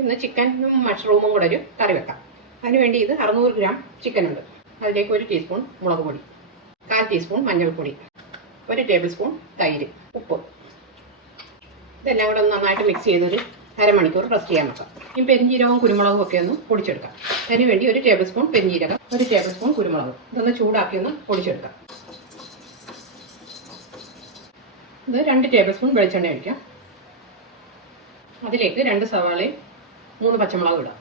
ഇന്ന് ചിക്കനും മഷ്റൂമും കൂടെ ഒരു കറി വെക്കാം. അതിനുവേണ്ടി ഇത് അറുന്നൂറ് ഗ്രാം ചിക്കൻ ഉണ്ട്. അതിലേക്ക് ഒരു ടീസ്പൂൺ മുളക് പൊടി കാൽ ടീസ്പൂൺ മഞ്ഞൾപ്പൊടി ഒരു ടേബിൾ സ്പൂൺ തൈര് ഉപ്പ്. ഇതെല്ലാം കൂടെ ഒന്ന് നന്നായിട്ട് മിക്സ് ചെയ്തൊരു അരമണിക്കൂർ റെസ്റ്റ് ചെയ്യാൻ വെക്കാം. ഈ പെരിഞ്ജീരകവും കുരുമുളകും ഒക്കെ ഒന്ന് പൊടിച്ചെടുക്കാം. അതിനുവേണ്ടി ഒരു ടേബിൾ സ്പൂൺ പെരിഞ്ജീരകം ഒരു ടേബിൾ സ്പൂൺ കുരുമുളക്. ഇതൊന്ന് ചൂടാക്കി ഒന്ന് പൊടിച്ചെടുക്കാം. ഇത് രണ്ട് ടേബിൾ സ്പൂൺ വെളിച്ചെണ്ണ ഒഴിക്കാം. അതിലേക്ക് രണ്ട് സവാളയും മൂന്ന് പച്ചമുളക് ഇടാം.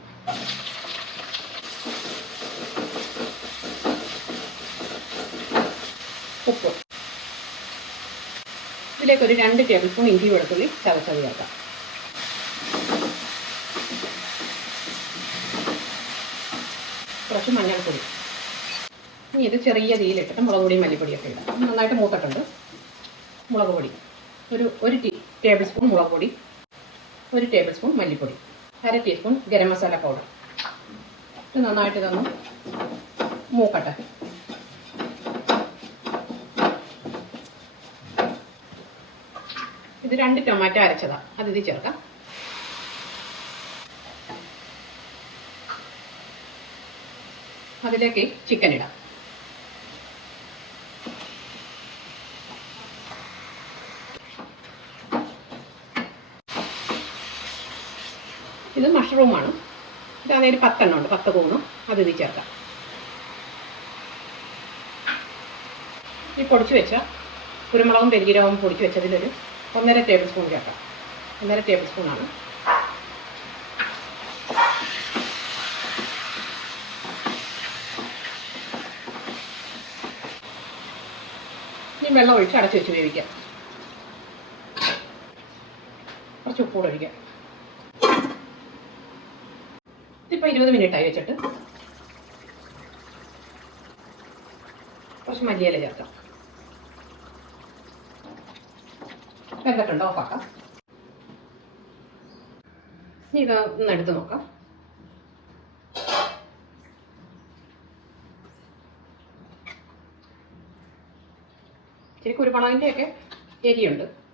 ഉപ്പ്. ഇതിലേക്ക് ഒരു രണ്ട് ടേബിൾ സ്പൂൺ ഇഞ്ചി വെളുത്തുള്ളി ചതച്ചത് ചേർക്കാം. കുറച്ച് മഞ്ഞൾപ്പൊടി. ഇനി ഇത് ചെറിയ തീയിലിട്ടിട്ട് മുളക് പൊടിയും മല്ലിപ്പൊടിയൊക്കെ ഇടാം. നന്നായിട്ട് മൂത്തിട്ടുണ്ട്. മുളക് പൊടി. ഒരു ഒരു ടേബിൾ സ്പൂൺ മുളക് പൊടി. ഒരു ടേബിൾ സ്പൂൺ മല്ലിപ്പൊടി. അര ടീസ്പൂൺ ഗരം മസാല പൗഡർ ഇത് നന്നായിട്ട് തന്നു മൂക്കട്ടെ. ഇത് രണ്ട് ടൊമാറ്റോ അരച്ചതാ. അത് ഇത് ചേർക്കാം. അതിലേക്ക് ചിക്കൻ ഇടാം. ഇത് മഷ്റൂമാണ് ഇത് അതായത് പത്തെണ്ണം ഉണ്ട്. പത്ത് കൂണ്. അത് ഇത് ചേർക്കാം. ഈ പൊടിച്ച് വെച്ച കുരുമുളകും പെരുജീരകവും പൊടിച്ച് വെച്ചതിലൊരു ഒന്നര ടേബിൾ സ്പൂൺ ചേർക്കാം. ഒന്നര ടേബിൾ സ്പൂണാണ് ഇനി വെള്ളം ഒഴിച്ച് അടച്ചു വെച്ച് വേവിക്കാം. കുറച്ച് ഉപ്പൂടെ ഒഴിക്കാം. ഇതിപ്പോൾ ഇരുപത് മിനിറ്റ് ആയി വെച്ചിട്ട്. കുറച്ച് മല്ലിയില ചേർക്കാം. വെന്തിട്ടുണ്ട്? ഓഫാക്കാം ഇത് ഒന്ന് എടുത്ത് നോക്കാം. കുരുമുളകിന്റെ ഒക്കെ എരിയുണ്ട്.